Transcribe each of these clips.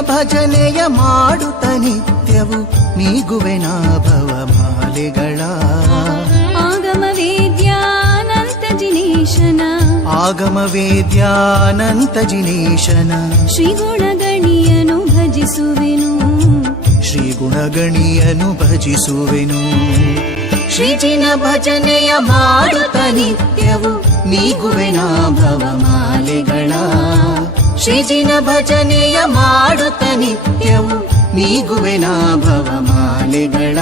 ಭಜನೆಯ ಮಾಡುತ್ತ ನಿತ್ಯವು ನೀಗುವೆನ ಭವಮಾಲೆಗಳ ಆಗಮ ವೇದ್ಯಾನಂತ ಜಿನೇಶನ. ಆಗಮ ವೇದ್ಯಾನಂತ ಜಿನೇಶನ. ಶ್ರೀ ಗುಣಗಣಿಯನು ಭಜಿಸುವೆನು. ಶ್ರೀ ಗುಣಗಣಿಯನು ಭಜಿಸುವೆನು. ಶ್ರೀಜಿನ ಭಜನೆಯ ಮಾಡುತ್ತ ನಿತ್ಯವು ನೀಗುವೆನ ಭವಮಾಲೆಗಳ ಶ್ರೀಜಿನ ಭಜನೆಯ ಮಾಡುತ್ತ ನಿತ್ಯವು ನೀಗುವೆನ ಭವಮಾಲೆಗಳ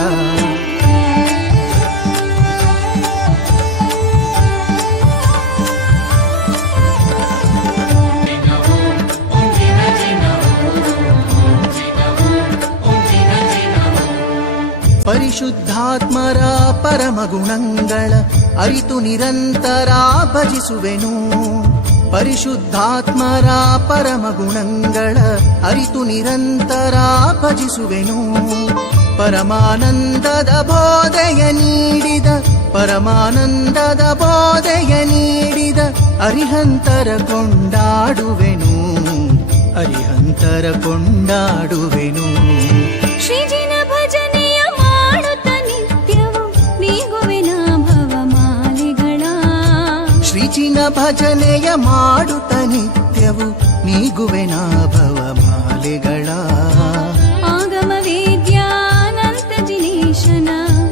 ಪರಿಶುದ್ಧಾತ್ಮರ ಪರಮ ಗುಣಂಗಳ ಅರಿತು ನಿರಂತರ ಭಜಿಸುವೆನು. ಪರಿಶುದ್ಧಾತ್ಮರ ಪರಮ ಗುಣಗಳ ಅರಿತು ನಿರಂತರ ಭಜಿಸುವೆನು. ಪರಮಾನಂದದ ಬೋಧೆಯ ನೀಡಿದ, ಪರಮಾನಂದದ ಬೋಧೆಯ ನೀಡಿದ ಅರಿಹಂತರ ಕೊಂಡಾಡುವೆನು. ಅರಿಹಂತರ ಕೊಂಡಾಡುವೆನು. ಶ್ರೀಜಿನ ಭಜನೆಯ ಮಾಡುತ್ತ ನಿತ್ಯವು ನೀಗುವೆನ ಭವಮಾಲೆಗಳ ಆಗಮ ವೇದ್ಯಾನಂತ ಜಿನೇಶನ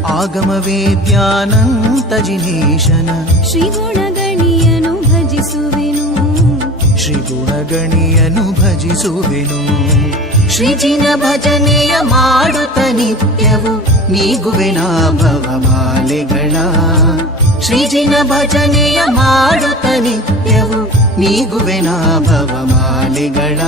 ಆಗಮ ವೇದ್ಯಾನಂತ ಜಿನೇಶನ ಶ್ರೀಗುಣಗಣಿಯನು ಭಜಿಸುವೆನು. ಶ್ರೀಗುಣಗಣಿಯನು ಭಜಿಸುವೆನು. ಶ್ರೀಜಿನ ಭಜನೆಯ ಮಾಡುತ್ತ ನಿತ್ಯವು ನೀಗುವೆನ ಭವಮಾಲೆಗಳ ಶ್ರೀಜಿನ ಭಜನೆಯ ಮಾಡುತ್ತ ನಿತ್ಯವು ನೀಗುವೆನ ಭವಮಾಲೆಗಳ